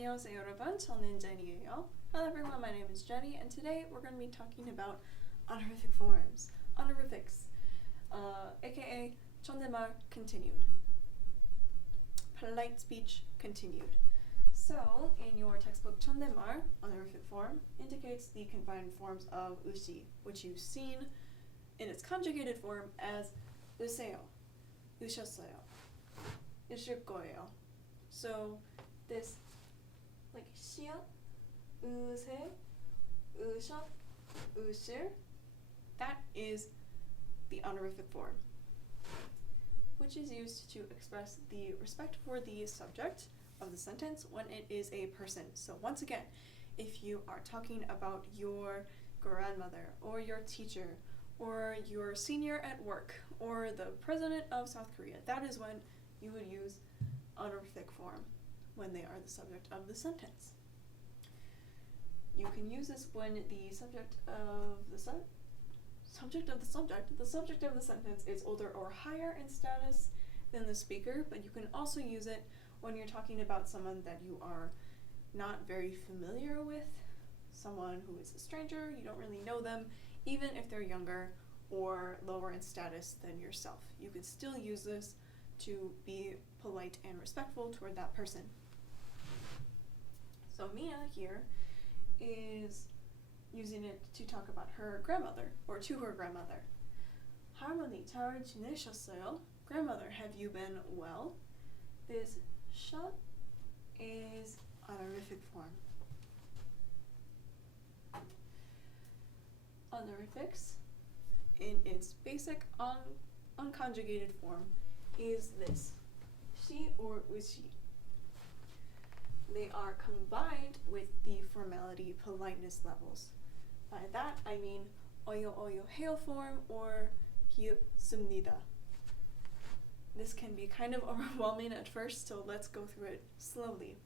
안녕하세요 여러분, 저는 Jenny예요. Hello everyone, my name is Jenny, and today we're going to be talking about honorific forms, honorifics, aka 존댓말 continued, polite speech continued. So, in your textbook, 존댓말, honorific form, indicates the combined forms of 으시, which you've seen in its conjugated form as 으세요, 으셨어요, 으실 거예요. So, this like 시야, 으세, 으셨, 으실, that is the honorific form, which is used to express the respect for the subject of the sentence when it is a person. So once again, if you are talking about your grandmother or your teacher or your senior at work or the president of South Korea, that is when you would use honorific form when they are the subject of the sentence. You can use this when the subject of the subject of the sentence is older or higher in status than the speaker, but you can also use it when you're talking about someone that you are not very familiar with, someone who is a stranger, you don't really know them, even if they're younger or lower in status than yourself. You could still use this to be polite and respectful toward that person. So Mia here is using it to talk about her grandmother, or to her grandmother. 할머니 잘 지내셨어요? Grandmother, have you been well? This 셨 is honorific form. Honorifics, in its basic unconjugated form, is this, 시 or 으시. They are combined with the formality politeness levels. By that I mean 어요 해요 form or 귀엽습니다. This can be kind of overwhelming at first, so let's go through it slowly.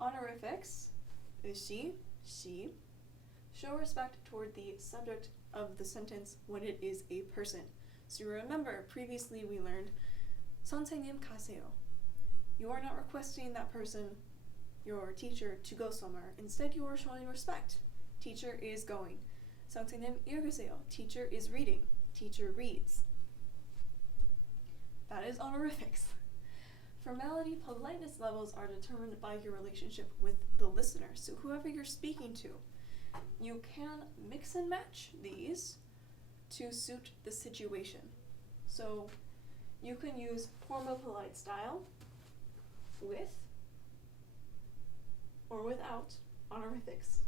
Honorifics, 으시, 시, show respect toward the subject of the sentence when it is a person. So remember, previously we learned 선생님 가세요. You are not requesting that person, your teacher, to go somewhere. Instead, you are showing respect. Teacher is going. 선생님 읽으세요. Teacher is reading. Teacher reads. That is honorifics. Formality politeness levels are determined by your relationship with the listener. So whoever you're speaking to, you can mix and match these to suit the situation. So you can use formal polite style with or without honorifics.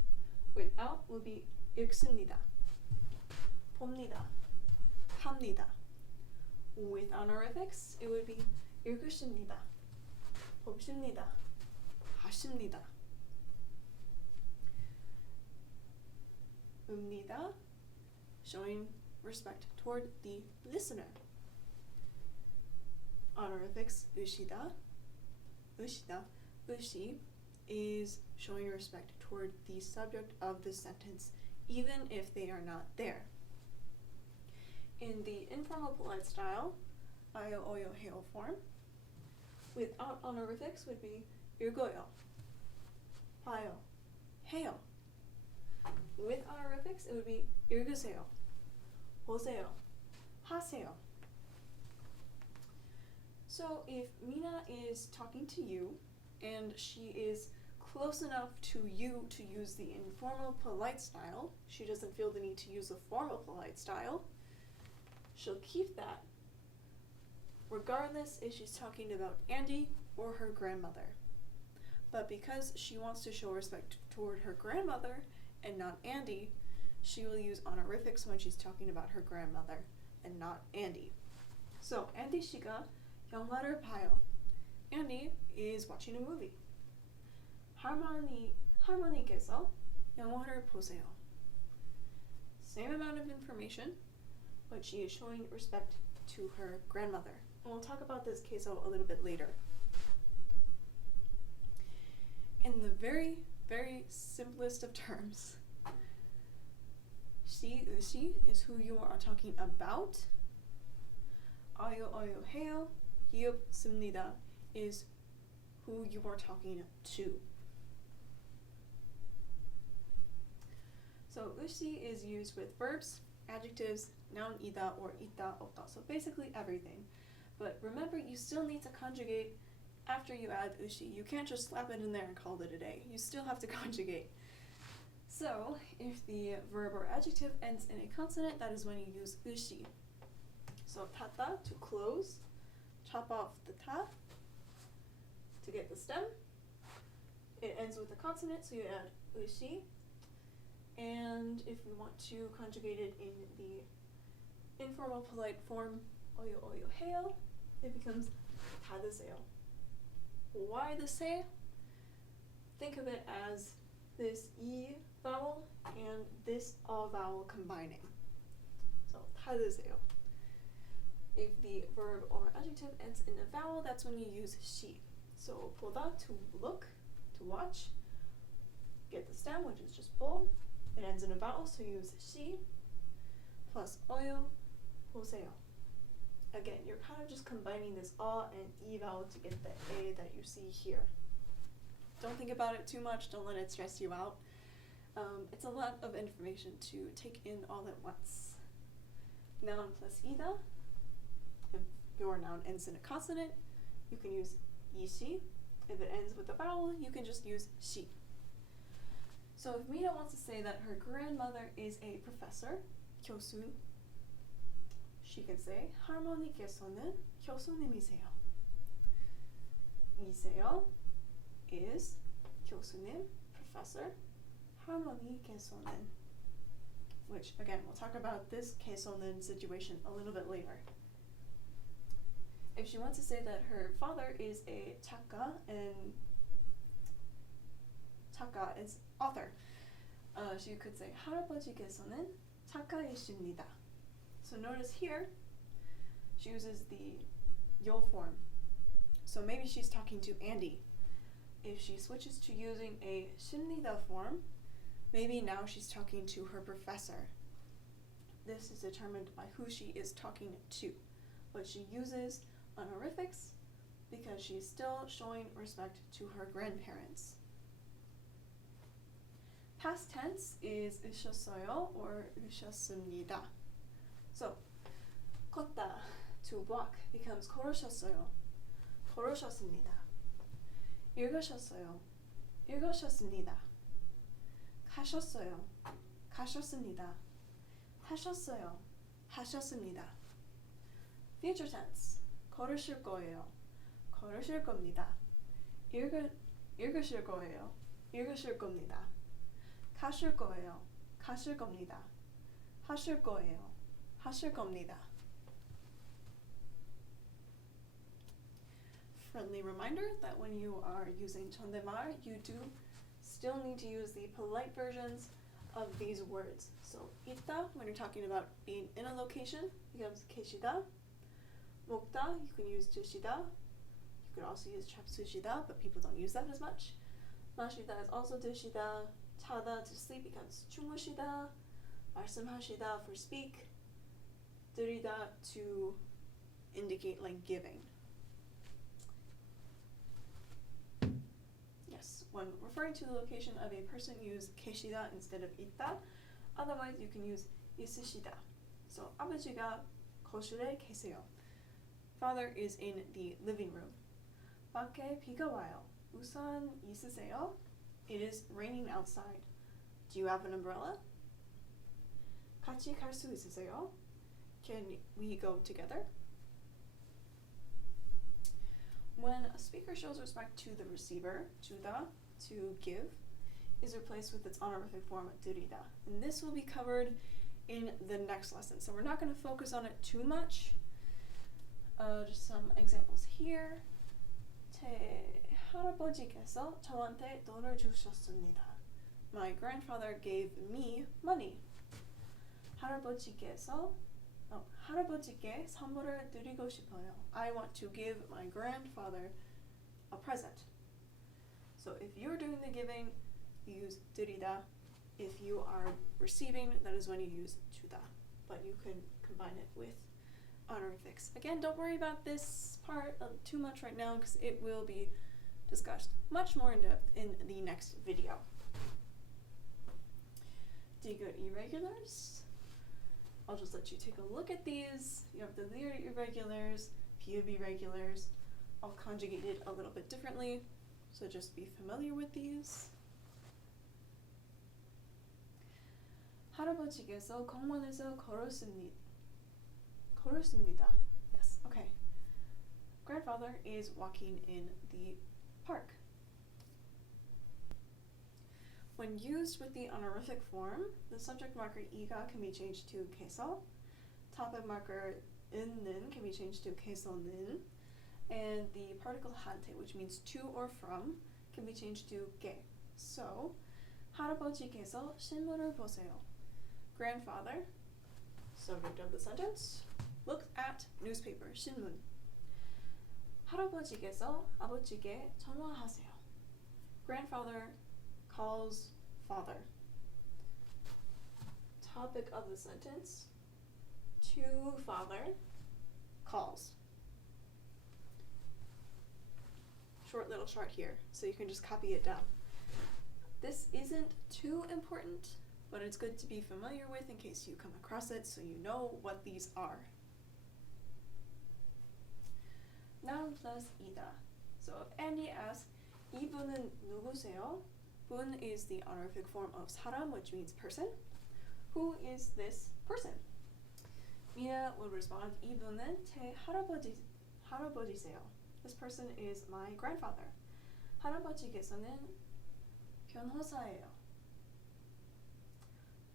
Without would be 읽습니다, 봅니다, 합니다. With honorifics, it would be 읽으십니다, 보십니다, 하십니다. 읍니다, showing respect toward the listener. Honorifics, 으시다, 으시, is showing respect toward the subject of the sentence, even if they are not there. In the informal polite style, 아요, 어요, 해요 form, without honorifics would be 읽어요, 봐요, 해요. With honorifics, it would be 읽으세요, 보세요, 하세요. So if Mina is talking to you, and she is close enough to you to use the informal polite style, she doesn't feel the need to use the formal polite style, she'll keep that regardless if she's talking about Andy or her grandmother. But because she wants to show respect toward her grandmother and not Andy, she will use honorifics when she's talking about her grandmother and not Andy. So Andy 씨가 영화를 봐요. Andy is watching a movie. 할머니께서 영화를 보세요. Same amount of information, but she is showing respect to her grandmother. And we'll talk about this queso a little bit later. In the very, very simplest of terms, 시, 으시 is who you are talking about. 아요, 해요, 귀엽습니다 is who you are talking to. So ushi is used with verbs, adjectives, noun ida or ita, ota, so basically everything. But remember, you still need to conjugate after you add ushi. You can't just slap it in there and call it a day. You still have to conjugate. So if the verb or adjective ends in a consonant, that is when you use ushi. So tata, to close, chop off the ta to get the stem. It ends with a consonant, so you add ushi. And if we want to conjugate it in the informal polite form, oyo oyo heyo, it becomes tadeseo. Why the se? Think of it as this e vowel and this a vowel combining. So tadeseo. If the verb or adjective ends in a vowel, that's when you use shi. So 보다, to look, to watch. Get the stem, which is just bo. It ends in a vowel, so use shi. Plus oyo, 보세요. Again, you're kind of just combining this a and e vowel to get the a that you see here. Don't think about it too much, don't let it stress you out. It's a lot of information to take in all at once. Noun plus ida. If your noun ends in a consonant, you can use ishi. If it ends with a vowel, you can just use shi. So if Mina wants to say that her grandmother is a professor, 교수, she can say 할머니께서는 교수님이세요. 이세요 is 교수님, professor. 할머니께서는, which again, we'll talk about this 계서는 situation a little bit later. If she wants to say that her father is a 작가, and 작가 is author, she could say 할아버지께서는 작가이십니다. So notice here, she uses the yo form. So maybe she's talking to Andy. If she switches to using a 십니다 form, maybe now she's talking to her professor. This is determined by who she is talking to. But she uses honorifics because she's still showing respect to her grandparents. Past tense is 으셨어요 or 으셨습니다. So, 걷다, to walk, becomes 걸으셨어요, 걸으셨습니다. 읽으셨어요, 읽으셨습니다. 가셨어요, 가셨습니다. 하셨어요, 하셨습니다. Future tense, 걸으실 거예요, 걸으실 겁니다. 읽으실 거예요, 읽으실 겁니다. 가실 거예요, 가실 겁니다. 하실 거예요, 하실 겁니다. Friendly reminder that when you are using 존댓말, you do still need to use the polite versions of these words. So 있다, when you're talking about being in a location, becomes 계시다. 먹다, you can use 드시다. You could also use 잡수시다, but people don't use that as much. 마시다 is also 드시다. 자다, to sleep, becomes 주무시다. 말씀하시다, for speak. 드리다, to indicate like giving. Yes, when referring to the location of a person, use 계시다 instead of 있다. Otherwise, you can use 있으시다. So 아버지가 거실에 계세요. Father is in the living room. 밖에 비가 와요. 우산 있으세요? It is raining outside. Do you have an umbrella? 같이 갈 수 있으세요? Can we go together? When a speaker shows respect to the receiver, 주다, to give, is replaced with its honorific form, 드리다. And this will be covered in the next lesson. So we're not going to focus on it too much. Just some examples here. 할아버지께서 저한테 돈을 주셨습니다. My grandfather gave me money. 할아버지께 선물을 드리고 싶어요. I want to give my grandfather a present. So if you're doing the giving, you use 드리다. If you are receiving, that is when you use 주다. But you can combine it with honorifics. Again, don't worry about this part too much right now because it will be discussed much more in depth in the next video. 디귿 irregulars. I'll just let you take a look at these. You have the lier irregulars, 비읍 irregulars, all conjugated a little bit differently, so just be familiar with these. 할아버지께서 공원에서 걸었습니다. Yes, okay. Grandfather is walking in the park. When used with the honorific form, the subject marker 이가 can be changed to 께서, topic marker 은는 can be changed to 께서는, and the particle 한테, which means to or from, can be changed to 게. So, 할아버지께서 신문을 보세요. Grandfather, subject of the sentence, look at newspaper, 신문. 할아버지께서 아버지께 전화하세요. Grandfather calls father. Topic of the sentence, to father, calls. Short little chart here, so you can just copy it down. This isn't too important, but it's good to be familiar with in case you come across it so you know what these are. Noun plus 이다. So if Andy asks, 이분은 누구세요? 분 is the honorific form of 사람, which means person. Who is this person? Mia would respond, 이분은 제 할아버지세요. This person is my grandfather. 할아버지께서는 변호사예요.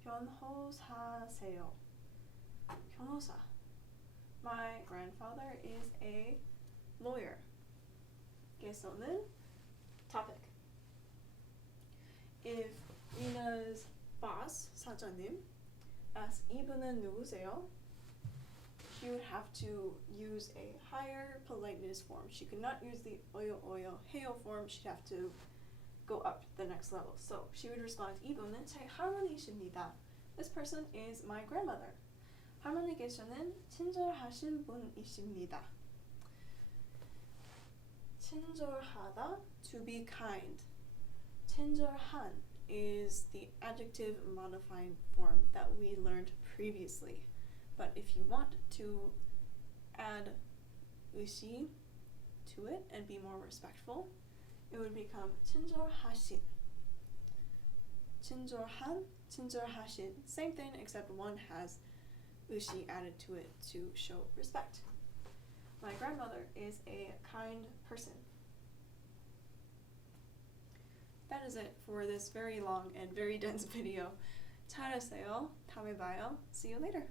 변호사세요. 변호사. My grandfather is a lawyer. 께서는 topic. If Rina's boss, 사장님, asks 이분은 누구세요? She would have to use a higher politeness form. She could not use the oyo heyo form. She'd have to go up the next level. So she would respond, 이분은 제 할머니십니다. This person is my grandmother. 할머니께서는 친절하신 분이십니다. 친절하다, to be kind. 친절한 is the adjective modifying form that we learned previously. But if you want to add 의시 to it and be more respectful, it would become 친절하신. 친절한, 친절하신. Same thing, except one has 의시 added to it to show respect. My grandmother is a kind person. That is it for this very long and very dense video. 잘하세요. 다음에 봐요. See you later.